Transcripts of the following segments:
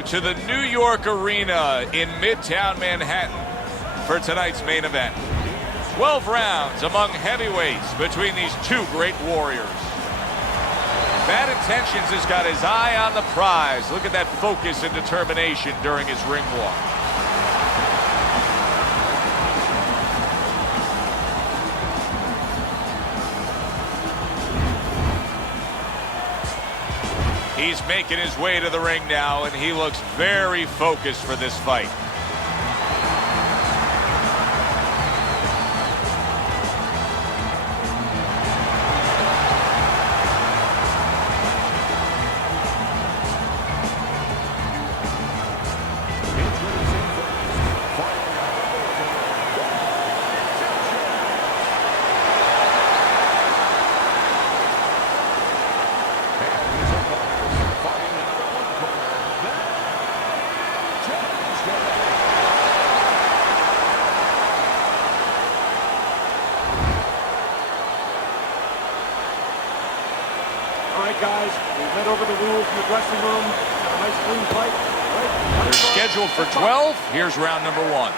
you to the New York Arena in Midtown Manhattan for tonight's main event. 12 rounds among heavyweights between these two great warriors. Bad Intentions has got his eye on the prize. Look at that focus and determination during his ring walk. He's making his way to the ring now, and he looks very focused for this fight. Guys, we went over the rules in the dressing room. Nice clean fight. They're scheduled for 12. Here's round number 1.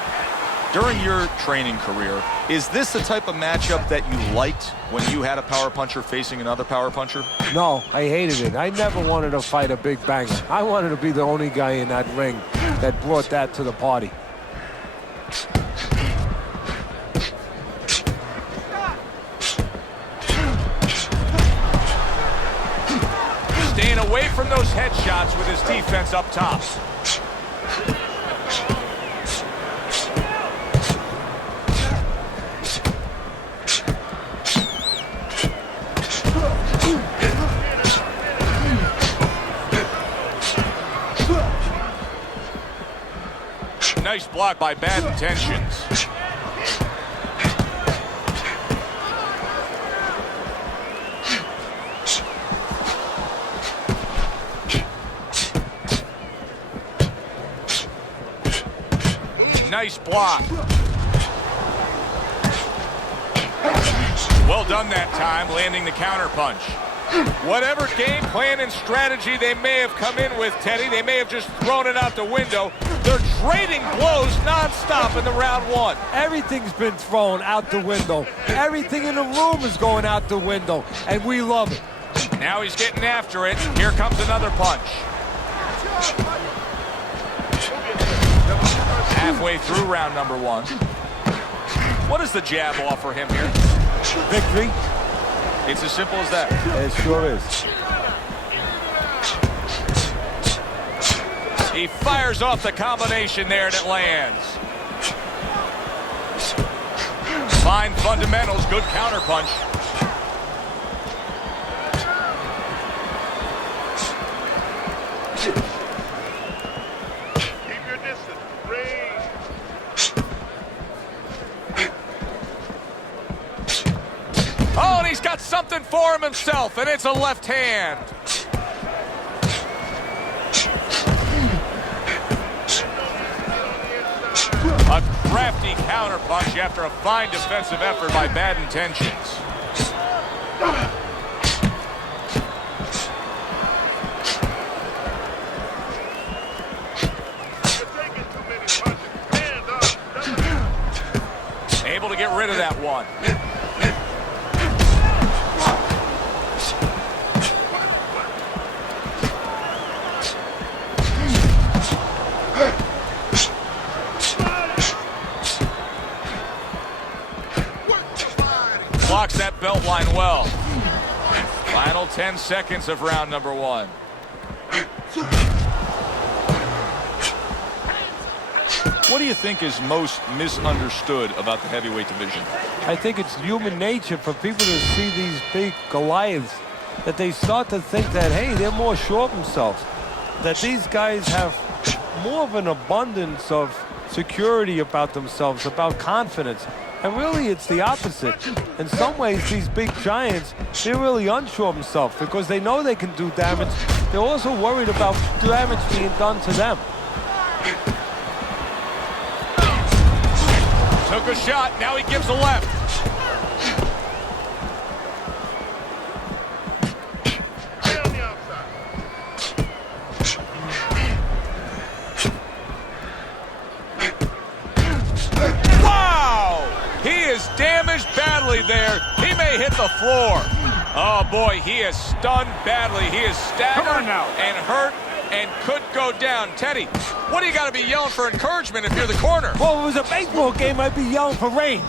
During your training career, is this the type of matchup that you liked when you had a power puncher facing another power puncher? No, I hated it. I never wanted to fight a big banger. I wanted to be the only guy in that ring that brought that to the party. Staying away from those headshots with his defense up top. Nice block by Bad Intentions. Nice block. Well done that time, landing the counter punch. Whatever game plan and strategy they may have come in with, Teddy, they may have just thrown it out the window. They're trading blows nonstop in the round 1. Everything's been thrown out the window. Everything in the room is going out the window, and we love it. Now he's getting after it. Here comes another punch. Halfway through round number 1. What does the jab offer him here? Victory. It's as simple as that. It sure is. He fires off the combination there and it lands. Fine fundamentals, good counter punch. Oh, and he's got something for him himself, and it's a left hand. A crafty counter punch after a fine defensive effort by Bad Intentions. Able to get rid of that one. Blocks that belt line well. Final 10 seconds of round number 1. What do you think is most misunderstood about the heavyweight division? I think it's human nature for people to see these big Goliaths, that they start to think that, hey, they're more sure of themselves, that these guys have more of an abundance of security about themselves, about confidence. And really, it's the opposite. In some ways, these big giants, they're really unsure of themselves because they know they can do damage. They're also worried about damage being done to them. Took a shot, now he gives a left. badly there. He may hit the floor. Oh, boy, he is stunned badly. He is staggered and hurt and could go down. Teddy, what do you got to be yelling for encouragement if you're the corner? Well, if it was a baseball game, I'd be yelling for rain.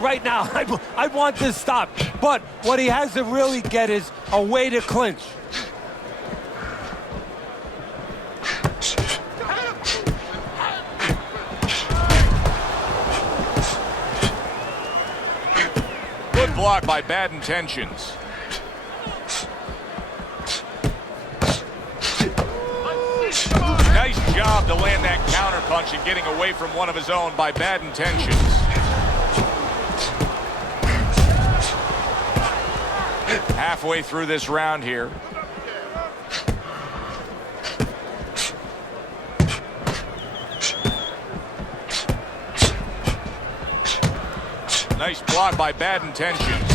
Right now, I want this stopped. But what he has to really get is a way to clinch. Good block by Bad Intentions. Nice job to land that counter punch and getting away from one of his own by Bad Intentions. Halfway through this round here. Nice block by Bad Intentions.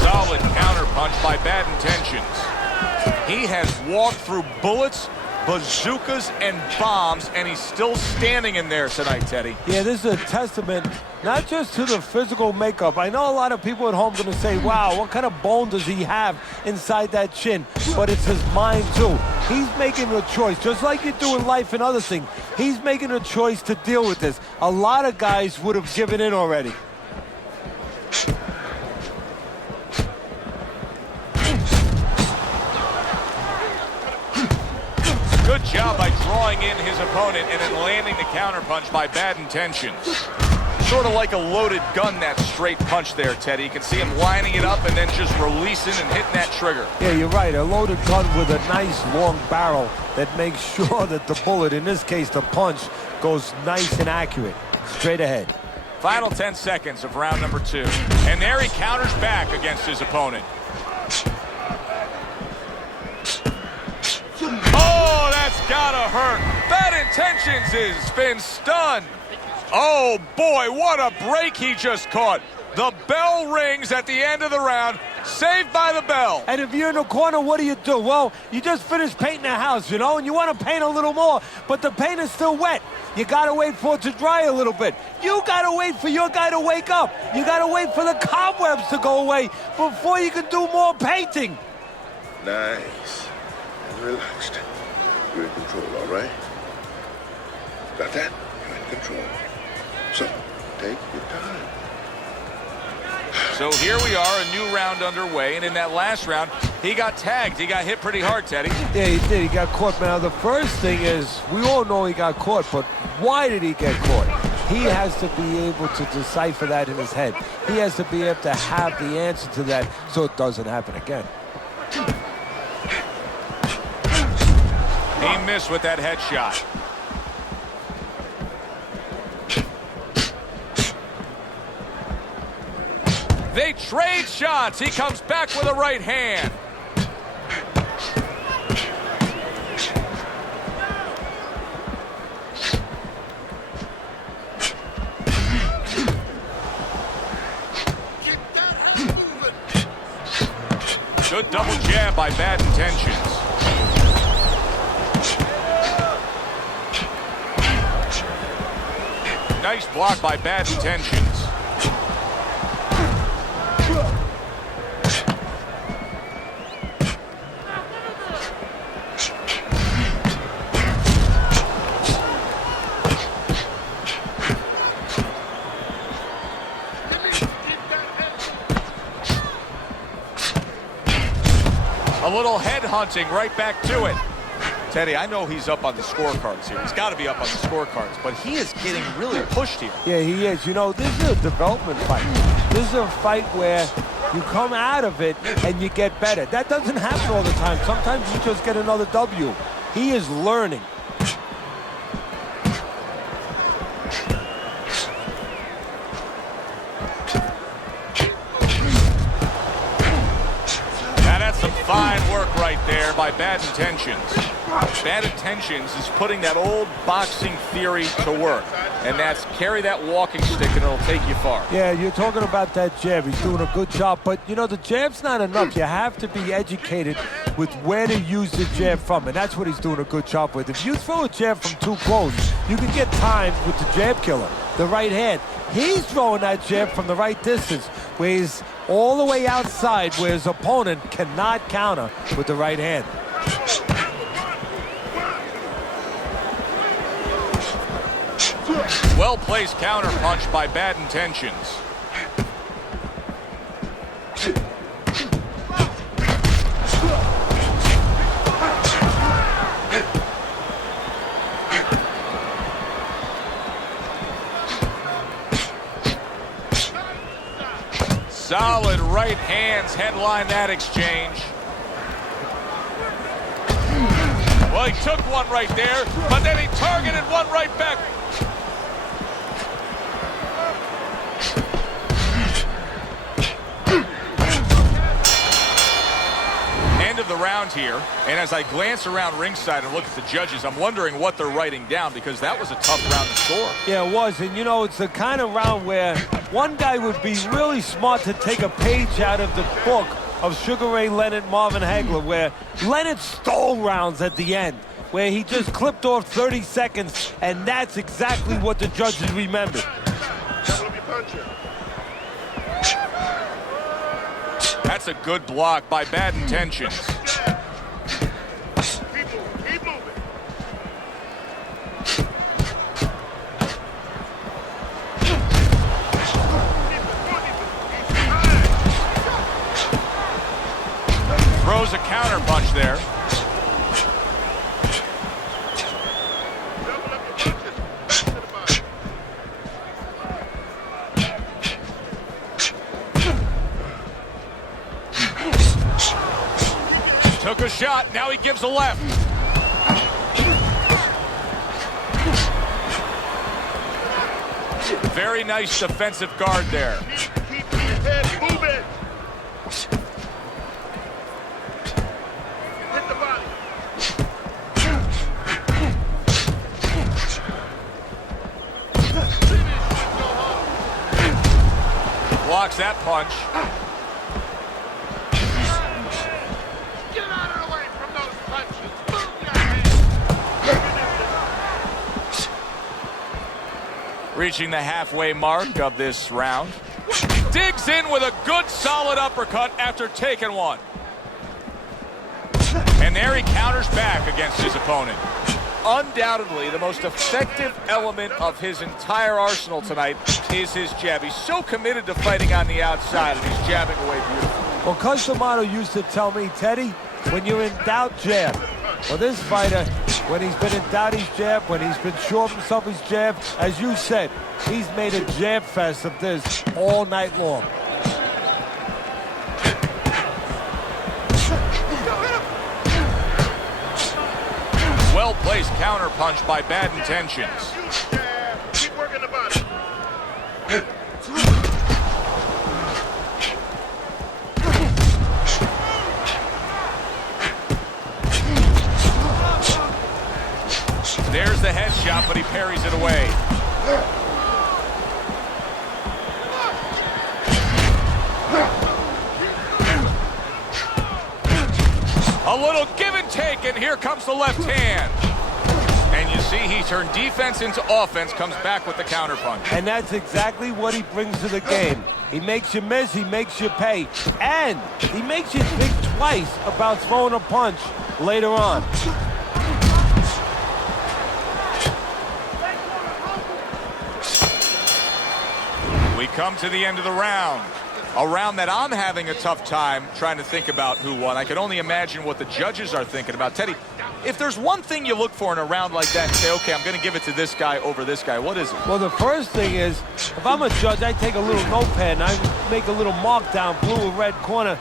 Solid counter punch by Bad Intentions. He has walked through bullets, bazookas, and bombs, and he's still standing in there tonight, Teddy. Yeah, this is a testament not just to the physical makeup. I know a lot of people at home are going to say, wow, what kind of bone does he have inside that chin? But it's his mind, too. He's making a choice, just like you do in life and other things. He's making a choice to deal with this. A lot of guys would have given in already. Good job by drawing in his opponent and then landing the counterpunch by Bad Intentions. Sort of like a loaded gun, that straight punch there, Teddy. You can see him lining it up and then just releasing and hitting that trigger. Yeah, you're right. A loaded gun with a nice long barrel that makes sure that the bullet, in this case the punch, goes nice and accurate. Straight ahead. Final 10 seconds of round number 2. And there he counters back against his opponent. Oh, that's gotta hurt. Bad Intentions has been stunned. Oh, boy, what a break he just caught. The bell rings at the end of the round. Saved by the bell. And if you're in the corner, what do? Well, you just finished painting a house, you know, and you want to paint a little more, but the paint is still wet. You got to wait for it to dry a little bit. You got to wait for your guy to wake up. You got to wait for the cobwebs to go away before you can do more painting. Nice. And relaxed. You're in control, all right? Got that? You're in control. So, take your time. So here we are, a new round underway, and in that last round, he got tagged. He got hit pretty hard, Teddy. Yeah, he did. He got caught. Now, the first thing is, we all know he got caught, but why did he get caught? He has to be able to decipher that in his head. He has to be able to have the answer to that so it doesn't happen again. He missed with that headshot. They trade shots. He comes back with a right hand. Good double jab by Bad Intentions. Nice block by Bad Intentions. A little head hunting right back to it. Teddy, I know he's up on the scorecards here. He's got to be up on the scorecards, but he is getting really pushed here. Yeah, he is. You know, this is a development fight. This is a fight where you come out of it and you get better. That doesn't happen all the time. Sometimes you just get another W. He is learning. Now that's some fine work right there by Bad Intentions. Bad Intentions is putting that old boxing theory to work, and that's carry that walking stick and it'll take you far. Yeah, you're talking about that jab. He's doing a good job, but you know, the jab's not enough. You have to be educated with where to use the jab from, and that's what he's doing a good job with. If you throw a jab from too close, you can get timed with the jab killer, the right hand. He's throwing that jab from the right distance, where he's all the way outside, where his opponent cannot counter with the right hand. Well-placed counter punch by Bad Intentions. Solid right hands headline that exchange. Well, he took one right there, but then he targeted one right back. End of the round here, and as I glance around ringside and look at the judges, I'm wondering what they're writing down, because that was a tough round to score. Yeah, it was, and you know, it's the kind of round where one guy would be really smart to take a page out of the book of Sugar Ray Leonard, Marvin Hagler, where Leonard stole rounds at the end, where he just clipped off 30 seconds, and that's exactly what the judges remembered. That's a good block by Bad Intentions. Keep moving. Throws a counter punch there. Took a shot, now he gives a left. Very nice defensive guard there. Keep your head moving. Hit the body. Blocks that punch. Reaching the halfway mark of this round. Digs in with a good solid uppercut after taking one. And there he counters back against his opponent. Undoubtedly, the most effective element of his entire arsenal tonight is his jab. He's so committed to fighting on the outside, and he's jabbing away beautifully. Well, Coach D'Amato used to tell me, Teddy, when you're in doubt, jab. Well, this fighter, when he's been in doubt, he's jab. When he's been sure of himself, he's jab. As you said, he's made a jab fest of this all night long. Well-placed counter punch by Bad Intentions. Keep working the body. There's the headshot, but he parries it away. A little give and take, and here comes the left hand. And you see he turned defense into offense, comes back with the counter punch. And that's exactly what he brings to the game. He makes you miss, he makes you pay, and he makes you think twice about throwing a punch later on. We come to the end of the round. A round that I'm having a tough time trying to think about who won. I can only imagine what the judges are thinking about. Teddy, if there's one thing you look for in a round like that and say, okay, I'm going to give it to this guy over this guy, what is it? Well, the first thing is, if I'm a judge, I take a little notepad and I make a little mark down blue or red corner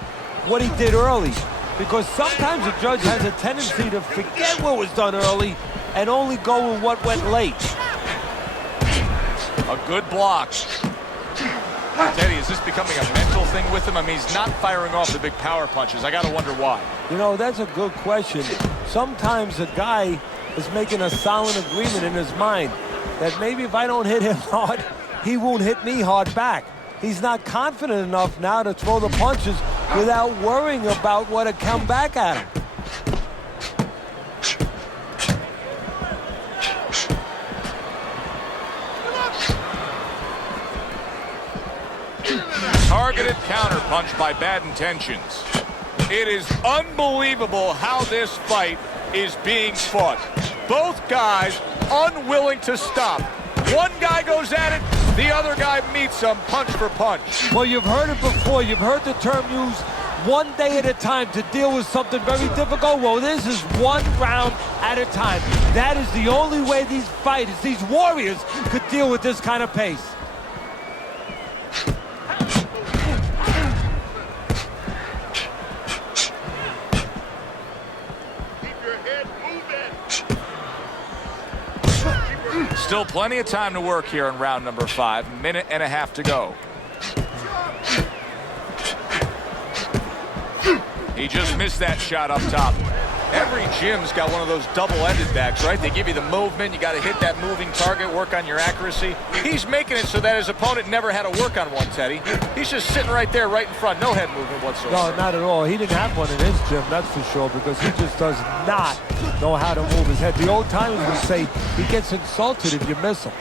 what he did early. Because sometimes a judge has a tendency to forget what was done early and only go with what went late. A good block. Teddy, is this becoming a mental thing with him? I mean, he's not firing off the big power punches. I got to wonder why. You know, that's a good question. sometimes a guy is making a silent agreement in his mind that maybe if I don't hit him hard, he won't hit me hard back. He's not confident enough now to throw the punches without worrying about what had come back at him. Targeted counterpunch by Bad Intentions. It is unbelievable how this fight is being fought. Both guys unwilling to stop. One guy goes at it, the other guy meets him punch for punch. Well, you've heard it before. You've heard the term used, one day at a time to deal with something very difficult. Well, this is one round at a time. That is the only way these fighters, these warriors, could deal with this kind of pace. Still plenty of time to work here in round number 5. Minute and a half to go. He just missed that shot up top. Every gym's got one of those double-ended backs, right? They give you the movement. You got to hit that moving target, work on your accuracy. He's making it so that his opponent never had to work on one, Teddy. He's just sitting right there, right in front. No head movement whatsoever. No, not at all. He didn't have one in his gym, that's for sure, because he just does not know how to move his head. The old timers would say he gets insulted if you miss him.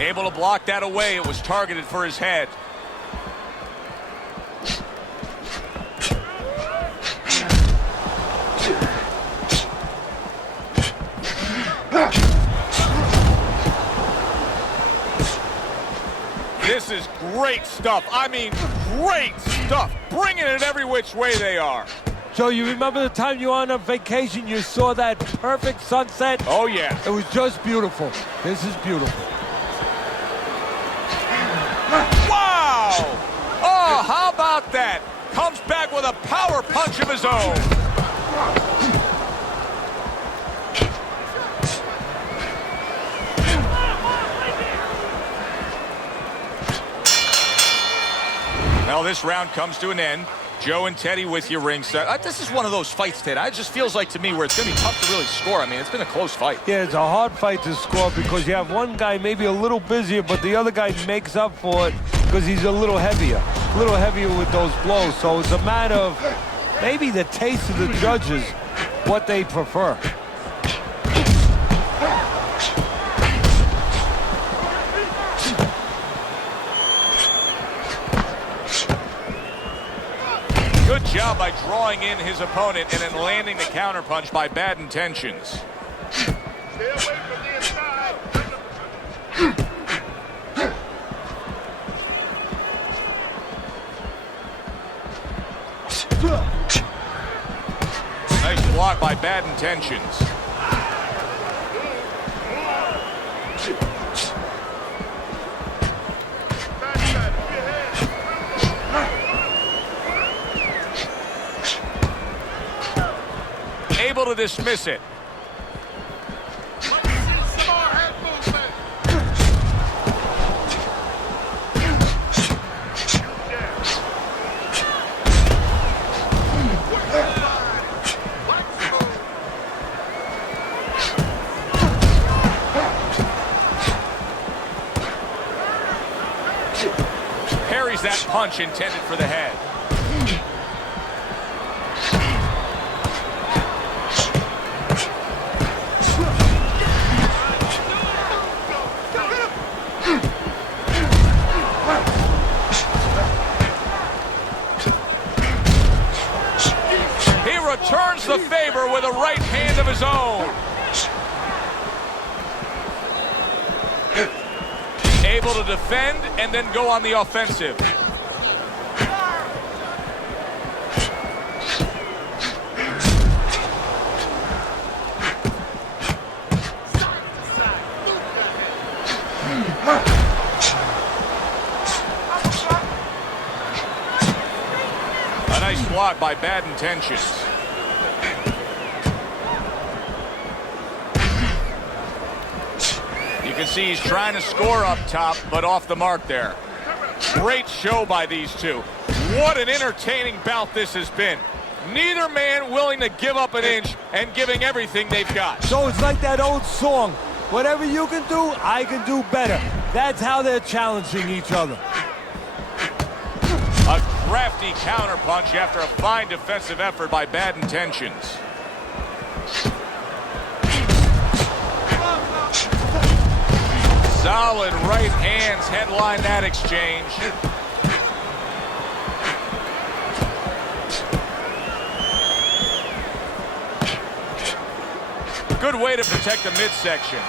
Able to block that away. It was targeted for his head. This is great stuff. I mean, great stuff. Bringing it every which way they are. Joe, you remember the time you were on a vacation, you saw that perfect sunset? Oh, yeah. It was just beautiful. This is beautiful. Wow! Oh, how about that? Comes back with a power punch of his own. Well, this round comes to an end. Joe and Teddy with you ringside. This is one of those fights, Ted. It just feels like to me where it's going to be tough to really score. I mean, it's been a close fight. Yeah, it's a hard fight to score because you have one guy maybe a little busier, but the other guy makes up for it because he's a little heavier with those blows. So it's a matter of maybe the taste of the judges, what they prefer. Good job by drawing in his opponent and then landing the counterpunch by Bad Intentions. Stay away from the inside. Nice block by Bad Intentions. Able to dismiss it. Parries that punch intended for the head. Returns the favor with a right hand of his own. Able to defend and then go on the offensive. A nice block by Bad Intentions. can see he's trying to score up top, but off the mark there. Great show by these two. What an entertaining bout this has been. Neither man willing to give up an inch and giving everything they've got. So it's like that old song, whatever you can do, I can do better. That's how they're challenging each other. A crafty counterpunch after a fine defensive effort by Bad Intentions. Solid right hands headline that exchange. Good way to protect the midsection.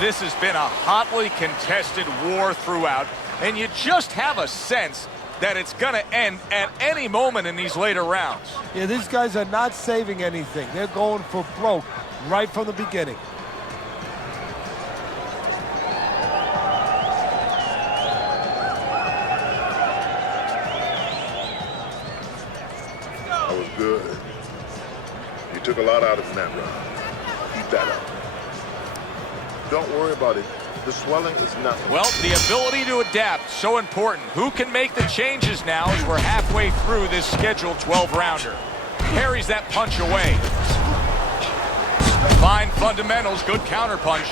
This has been a hotly contested war throughout, and you just have a sense that it's going to end at any moment in these later rounds. Yeah, these guys are not saving anything. They're going for broke right from the beginning. That was good. You took a lot out of him that round. Keep that up. Don't worry about it. The swelling is nothing. Well, the ability to adapt, so important. Who can make the changes now as we're halfway through this scheduled 12-rounder? Carries that punch away. Fine fundamentals, good counterpunch.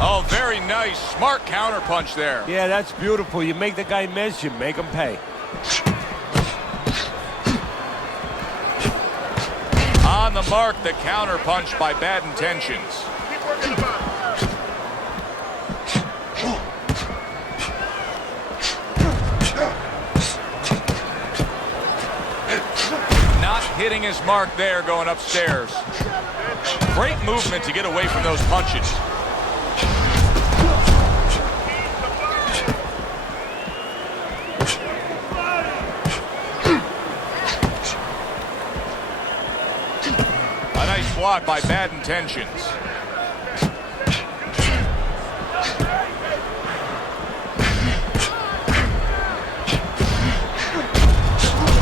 Oh, very nice, smart counterpunch there. Yeah, that's beautiful. You make the guy miss, you make him pay. On the mark, the counterpunch by Bad Intentions. Keep working the body. Not hitting his mark there going upstairs. Great movement to get away from those punches. A nice block by Bad Intentions.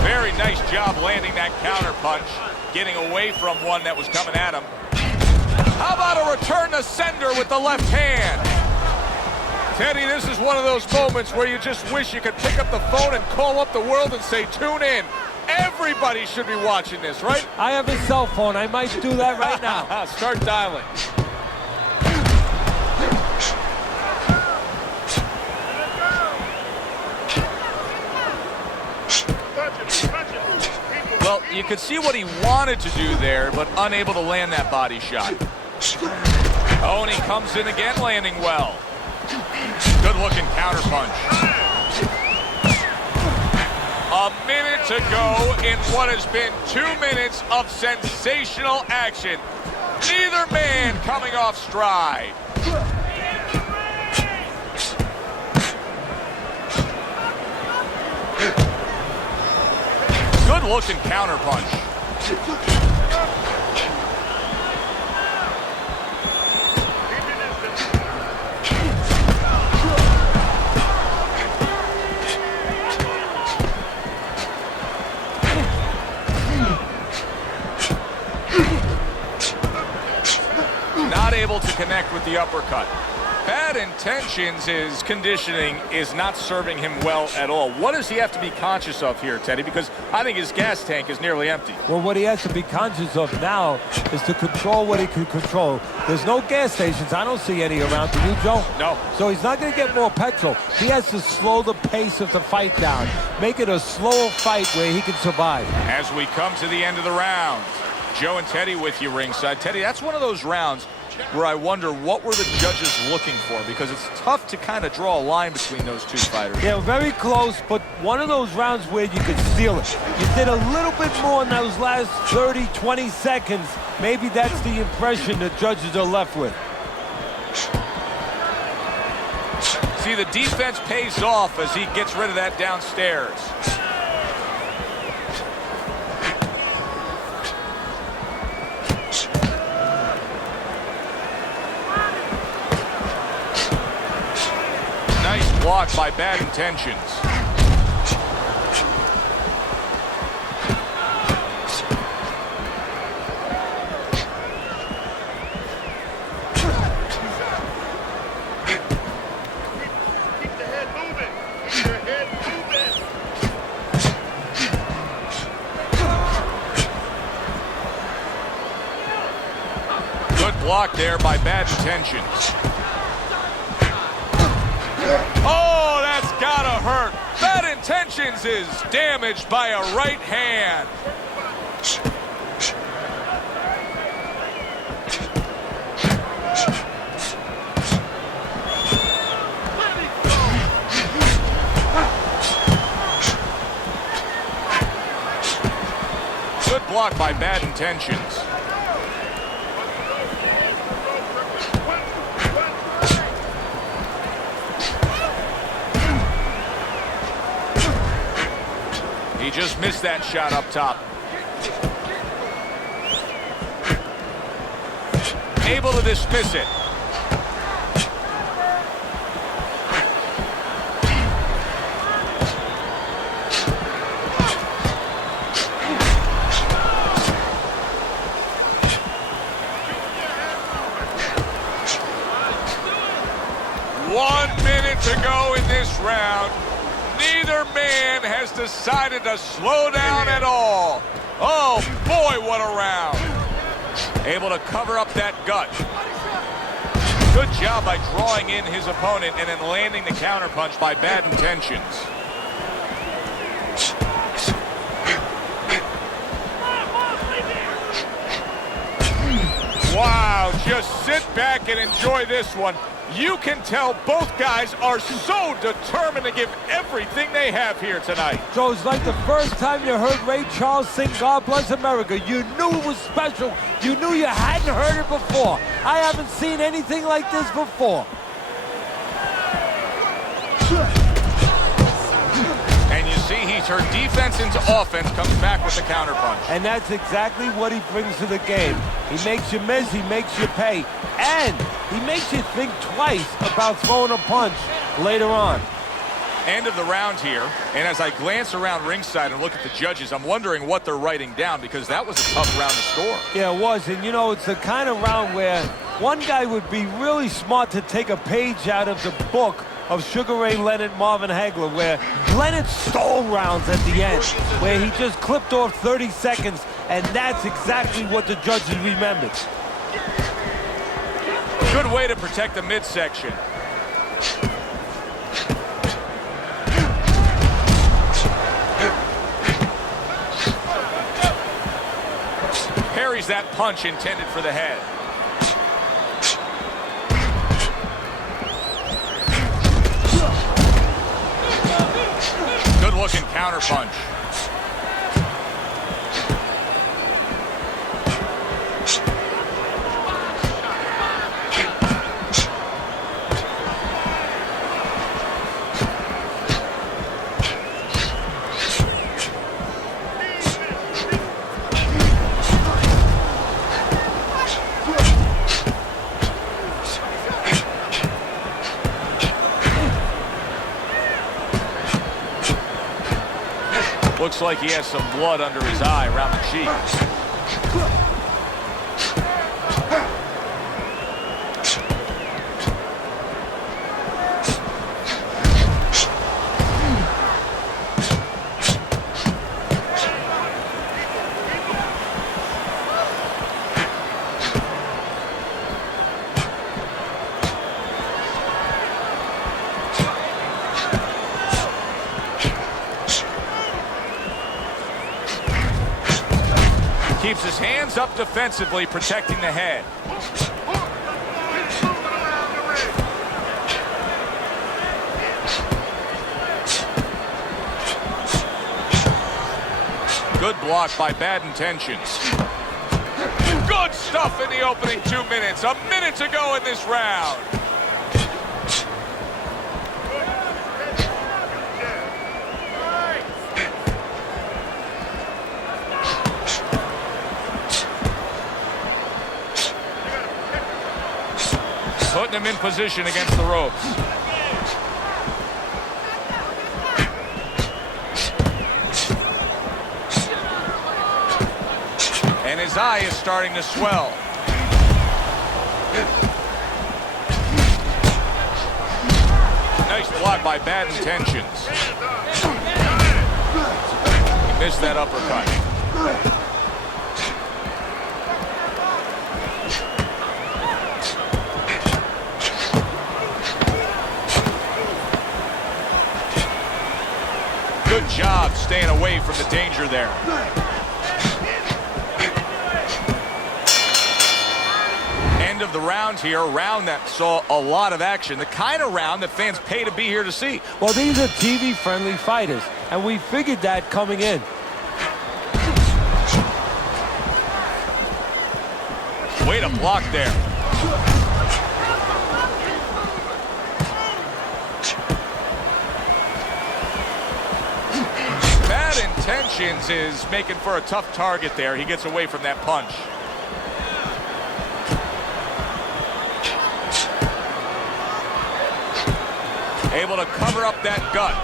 Very nice job landing that counter punch, getting away from one that was coming at him. How about a return to sender with the left hand? Teddy, this is one of those moments where you just wish you could pick up the phone and call up the world and say, tune in. Everybody should be watching this, right? I have a cell phone. I might do that right now. Start dialing. Well, you could see what he wanted to do there, but unable to land that body shot. Oh, and he comes in again, landing well. Good-looking counterpunch. A minute to go in what has been 2 minutes of sensational action. Neither man coming off stride. Good-looking counterpunch. Not able to connect with the uppercut. Bad Intentions, his conditioning is not serving him well at all. What does he have to be conscious of here, Teddy? Because I think his gas tank is nearly empty. Well, what he has to be conscious of now is to control what he can control. There's no gas stations. I don't see any around. Do you, Joe? No. So he's not going to get more petrol. He has to slow the pace of the fight down. Make it a slower fight where he can survive. As we come to the end of the round, Joe and Teddy with you ringside. Teddy, that's one of those rounds where I wonder what were the judges looking for, because it's tough to kind of draw a line between those two fighters. Yeah, very close, but one of those rounds where you could steal it. You did a little bit more in those last 30, 20 seconds. Maybe that's the impression the judges are left with. See, the defense pays off as he gets rid of that downstairs. Block block by bad intentions. Block there by bad intentions. Oh, that's gotta hurt. Bad intentions is damaged by a right hand. Good block by bad intentions. He just missed that shot up top. Able to dismiss it. One minute to go in this round. Neither man has decided to slow down at all. Oh, boy, what a round. Able to cover up that gut. Good job by drawing in his opponent and then landing the counterpunch by bad intentions. Wow, just sit back and enjoy this one. You can tell both guys are so determined to give everything they have here tonight. So it's like the first time you heard Ray Charles sing God Bless America. You knew it was special. You knew you hadn't heard it before. I haven't seen anything like this before. And you see he turned defense into offense, comes back with the counterpunch. And that's exactly what he brings to the game. He makes you miss, he makes you pay. And he makes you think twice about throwing a punch later on. End of the round here, and as I glance around ringside and look at the judges, I'm wondering what they're writing down because that was a tough round to score. Yeah, it was, and you know, it's the kind of round where one guy would be really smart to take a page out of the book of Sugar Ray Leonard, Marvin Hagler, where Leonard stole rounds at the end, where he just clipped off 30 seconds, and that's exactly what the judges remembered. Good way to protect the midsection. Parries that punch intended for the head. Good looking counter punch. Looks like he has some blood under his eye around the cheeks. Keeps his hands up defensively, protecting the head. Good block by bad intentions. Good stuff in the opening 2 minutes. A minute to go in this round. Putting him in position against the ropes. And his eye is starting to swell. Nice block by Bad Intentions. He missed that uppercut. Good job staying away from the danger there. End of the round here, a round that saw a lot of action, the kind of round that fans pay to be here to see. Well, these are TV-friendly fighters, and we figured that coming in. Way to block there. Bad Intentions is making for a tough target there. He gets away from that punch. Able to cover up that gut.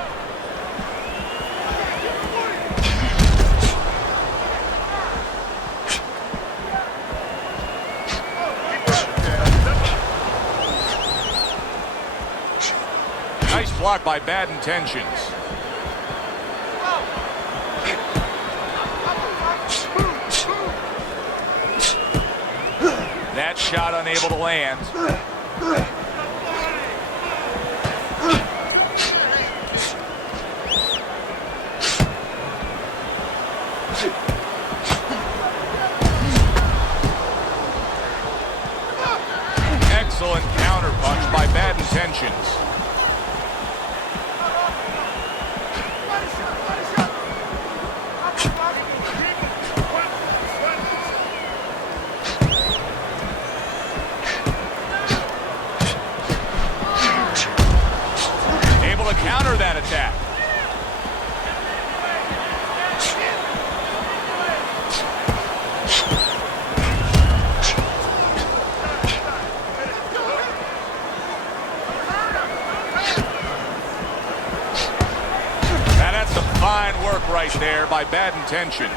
Nice block by Bad Intentions. That shot unable to land. Excellent counter punch by Bad Intentions. Able to counter that attack. Fine work right there by Bad Intentions.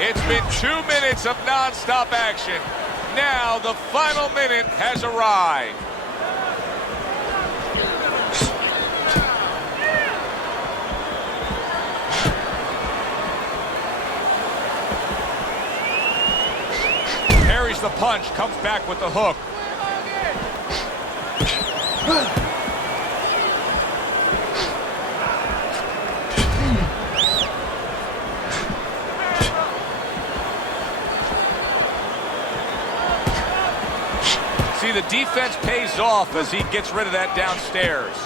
It's been 2 minutes of non-stop action. Now the final minute has arrived. The punch, comes back with the hook. See, the defense pays off as he gets rid of that downstairs.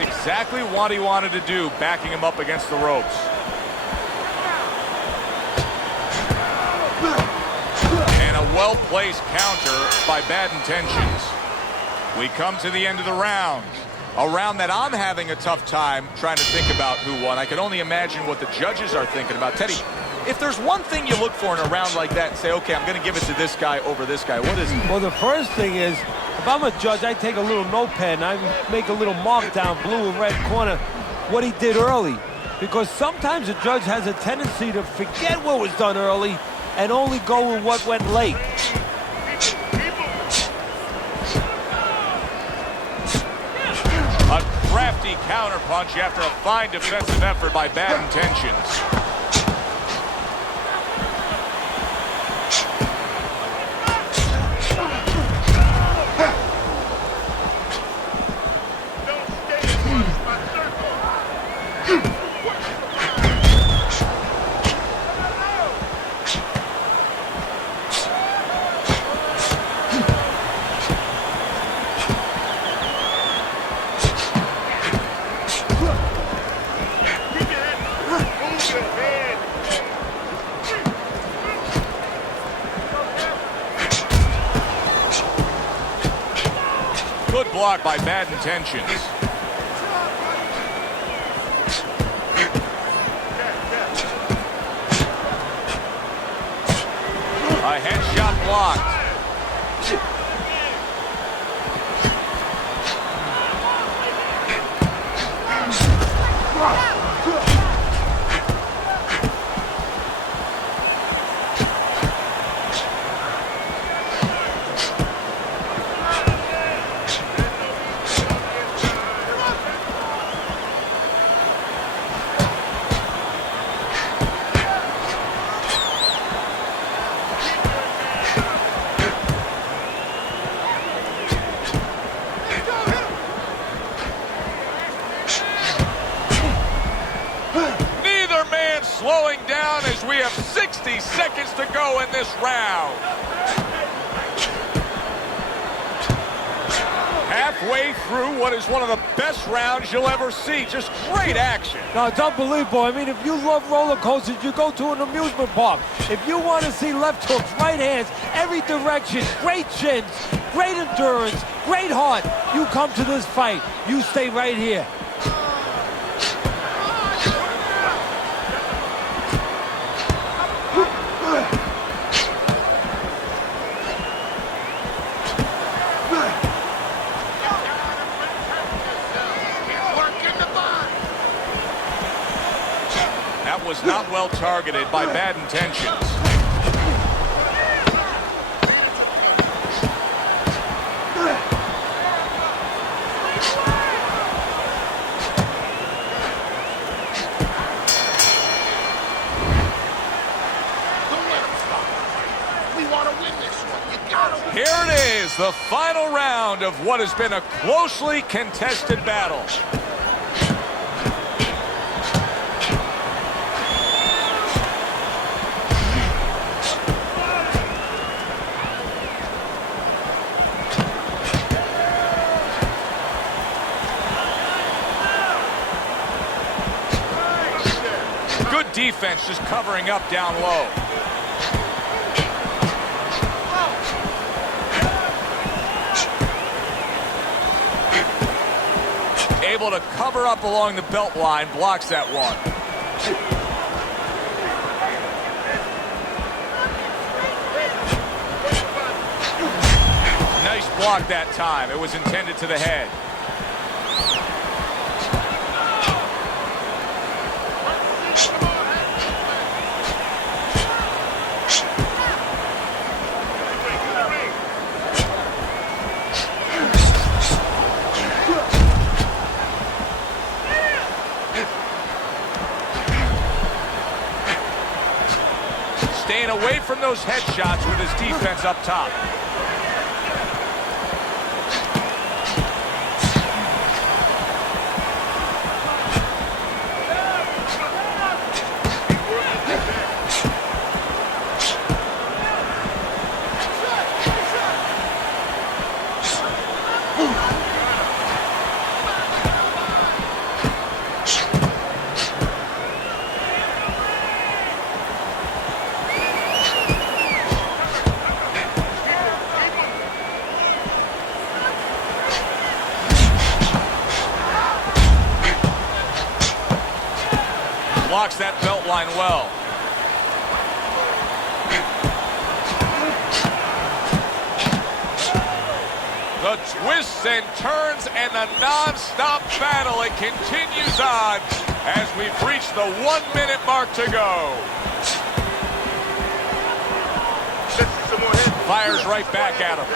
Exactly what he wanted to do, backing him up against the ropes. And a well-placed counter by Bad Intentions. We come to the end of the round. A round that I'm having a tough time trying to think about who won. I can only imagine what the judges are thinking about. Teddy, if there's one thing you look for in a round like that and say, okay, I'm going to give it to this guy over this guy, what is it? Well, the first thing is, if I'm a judge, I take a little notepad and I make a little mark down blue and red corner what he did early. Because sometimes a judge has a tendency to forget what was done early and only go with what went late. A crafty counterpunch after a fine defensive effort by Bad Intentions. Good block by Bad Intentions. A headshot blocked. Slowing down as we have 60 seconds to go in this round. Halfway through what is one of the best rounds you'll ever see. Just great action. No, it's unbelievable. I mean, if you love roller coasters, you go to an amusement park. If you want to see left hooks, right hands, every direction, great chins, great endurance, great heart, you come to this fight. You stay right here. Was not well targeted by bad intentions. Don't let him stop. We want to win this one. You gotta win. Here it is, the final round of what has been a closely contested battle. Good defense just covering up down low. Able to cover up along the belt line, blocks that one. Nice block that time. It was intended to the head. Staying away from those headshots with his defense up top. Blocks that belt line well. The twists and turns and the non-stop battle, it continues on as we've reached the 1 minute mark to go. Fires right back at him.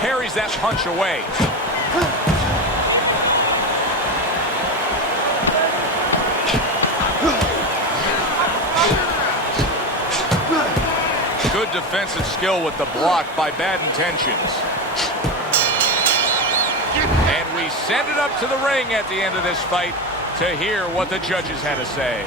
Parries that punch away. Good defensive skill with the block by bad intentions. And we send it up to the ring at the end of this fight to hear what the judges had to say.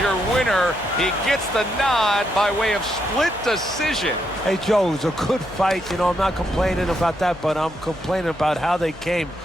your winner. He gets the nod by way of split decision. Hey, Joe, it was a good fight. You know, I'm not complaining about that, but I'm complaining about how they came